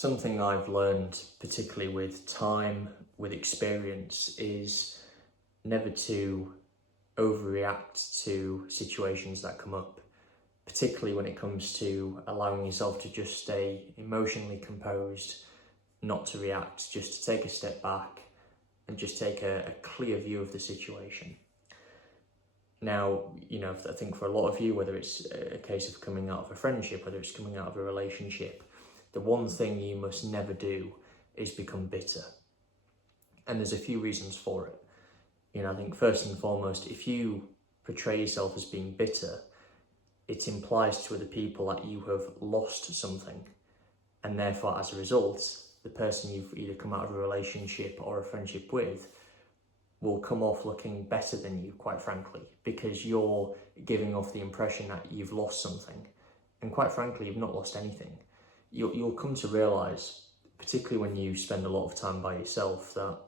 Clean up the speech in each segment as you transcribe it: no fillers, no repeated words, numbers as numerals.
Something I've learned, particularly with time, with experience, is never to overreact to situations that come up, particularly when it comes to allowing yourself to just stay emotionally composed, not to react, just to take a step back and just take a clear view of the situation. Now, I think for a lot of you, whether it's a case of coming out of a friendship, whether it's coming out of a relationship, the one thing you must never do is become bitter. And there's a few reasons for it. I think first and foremost, if you portray yourself as being bitter, it implies to other people that you have lost something. And therefore, as a result, the person you've either come out of a relationship or a friendship with will come off looking better than you, quite frankly, because you're giving off the impression that you've lost something. And quite frankly, you've not lost anything. You'll come to realise, particularly when you spend a lot of time by yourself, that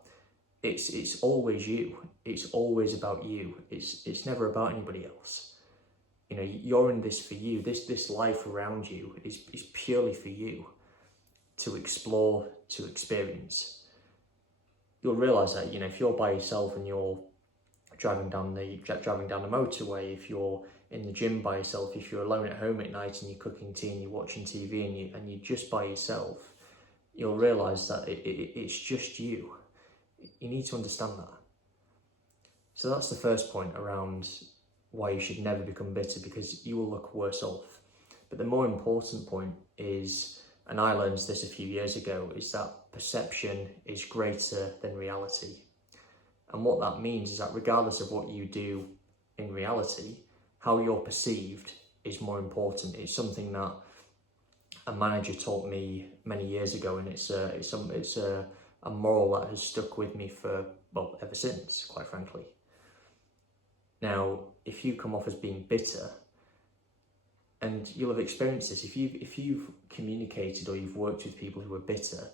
it's always you. It's always about you. It's never about anybody else. You're in this for you. This life around you is purely for you to explore, to experience. You'll realise that, if you're by yourself and you're driving down the motorway, if you're in the gym by yourself, if you're alone at home at night and you're cooking tea and you're watching TV and you're just by yourself, you'll realise that it's just you. You need to understand that. So that's the first point around why you should never become bitter, because you will look worse off. But the more important point is, and I learned this a few years ago, is that perception is greater than reality. And what that means is that regardless of what you do in reality, how you're perceived is more important. It's something that a manager taught me many years ago, and it's a moral that has stuck with me ever since, quite frankly. Now, if you come off as being bitter, and you'll have experienced this, if you've communicated or you've worked with people who are bitter,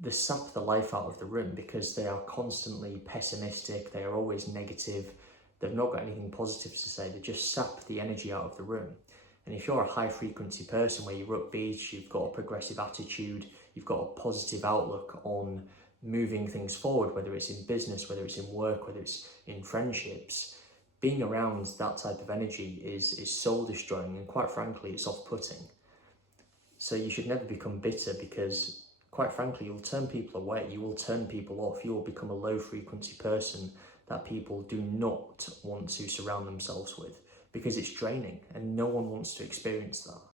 they sap the life out of the room because they are constantly pessimistic, they are always negative, they've not got anything positive to say, they just sap the energy out of the room. And if you're a high frequency person where you're upbeat, you've got a progressive attitude, you've got a positive outlook on moving things forward, whether it's in business, whether it's in work, whether it's in friendships, being around that type of energy is soul destroying, and quite frankly, it's off-putting. So you should never become bitter, because quite frankly, you'll turn people away, you will turn people off, you will become a low frequency person that people do not want to surround themselves with, because it's draining and no one wants to experience that.